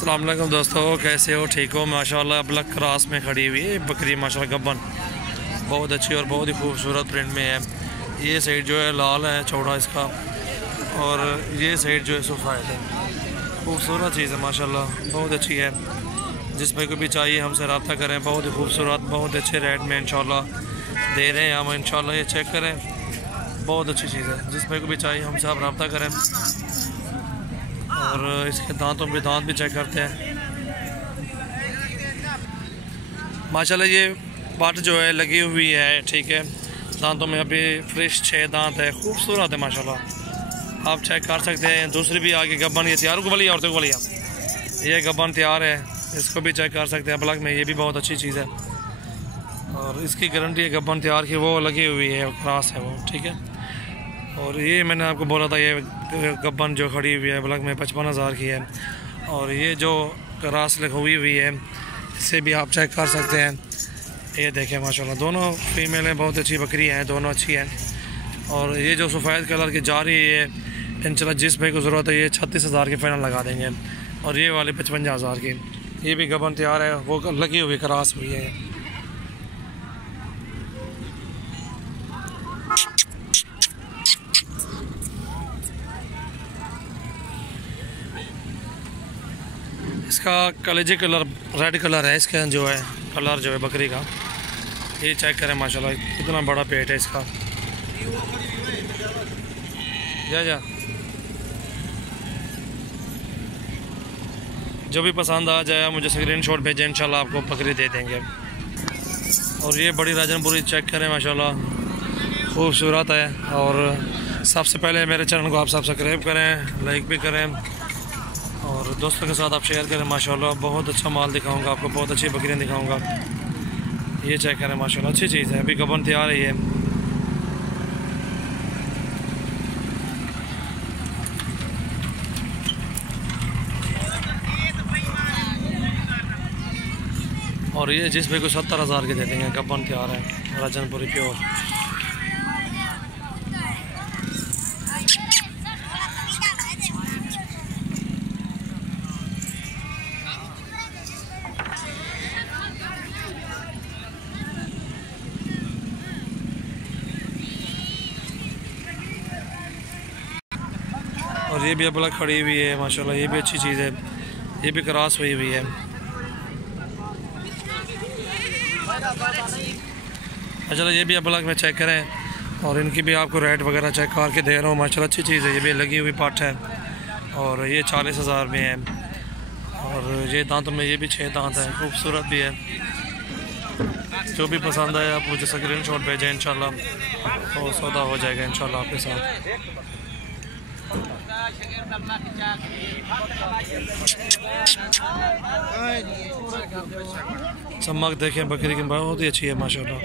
अस्सलाम वालेकुम दोस्तों, कैसे हो? ठीक हो? माशाल्लाह ब्लैक क्रॉस में खड़ी हुई है बकरी, माशाल्लाह गब्बन बहुत अच्छी और बहुत ही खूबसूरत प्रिंट में है। ये साइड जो है लाल है चौड़ा इसका, और ये साइड जो है सफ़ेद है। खूबसूरत चीज़ है माशाल्लाह, बहुत अच्छी है। जिस भाई को भी चाहिए हमसे रब्ता करें, बहुत ही खूबसूरत बहुत अच्छे रेट में इंशाल्लाह दे रहे हैं हम। इंशाल्लाह ये चेक करें, बहुत अच्छी चीज़ है। जिस भाई को भी चाहिए हमसे आप रब्ता करें। और इसके दांत भी चेक करते हैं माशाल्लाह। ये बाट जो है लगी हुई है, ठीक है। दांतों में अभी फ्रेश 6 दांत है, खूबसूरत है माशाल्लाह, आप चेक कर सकते हैं। दूसरी भी आगे गब्बन ये तैयार को बलिया, औरतों को बलिया, ये गब्बन तैयार है, इसको भी चेक कर सकते हैं ब्लैक में। ये भी बहुत अच्छी चीज़ है और इसकी गारंटी है गब्बन तैयार की, वो लगी हुई है, क्रॉस है वो, ठीक है। और ये मैंने आपको बोला था, ये गब्बन जो खड़ी हुई है ब्लैक में 55,000 की है। और ये जो क्रॉस हुई हुई है, इससे भी आप चेक कर सकते हैं। ये देखें माशाल्लाह, दोनों फीमेल हैं, बहुत अच्छी बकरी हैं, दोनों अच्छी हैं। और ये जो सफ़ेद कलर की जा रही है, इंशाल्लाह जिस भाई को ज़रूरत है ये 36,000 के फाइनल लगा देंगे। और ये वाली 55,000 की, ये भी गब्बन तैयार है, वो लगी हुई क्रॉस हुई है। इसका कलेजी कलर रेड कलर है, इसका जो है कलर जो है बकरी का। ये चेक करें माशाल्लाह, कितना बड़ा पेट है इसका। जा जो भी पसंद आ जाए मुझे स्क्रीनशॉट भेजें, इंशाल्लाह आपको बकरी दे देंगे। और ये बड़ी राजनपुरी चेक करें माशाल्लाह, खूबसूरत है। और सबसे पहले मेरे चैनल को आप सब्सक्राइब करें, लाइक भी करें और दोस्तों के साथ आप शेयर करें। माशाल्लाह बहुत अच्छा माल दिखाऊंगा आपको, बहुत अच्छी बकरियां दिखाऊंगा। ये चेक करें माशाल्लाह, अच्छी चीज़ है, अभी गब्बन तैयार है ये। और ये जिस भाई को 70,000 के दे देंगे, गब्बन तैयार है, राजनपुरी प्योर। और ये भी अब खड़ी हुई है माशाल्लाह, ये भी अच्छी चीज़ है, ये भी क्रॉस हुई हुई है। अच्छा, ये भी अब में चेक करें और इनकी भी आपको रेट वगैरह चेक करके दे रहा हूँ माशाल्लाह, अच्छी चीज़ है। ये भी लगी हुई पाठ है और ये 40,000 में है। और ये दांतों में ये भी 6 दांत है, खूबसूरत भी है। जो भी पसंद आए आप मुझे स्क्रीनशॉट भेजें, इंशाल्लाह तो सौदा हो जाएगा इंशाल्लाह आपके साथ। चमक देखें बकरी की, बहुत ही अच्छी है माशाल्लाह।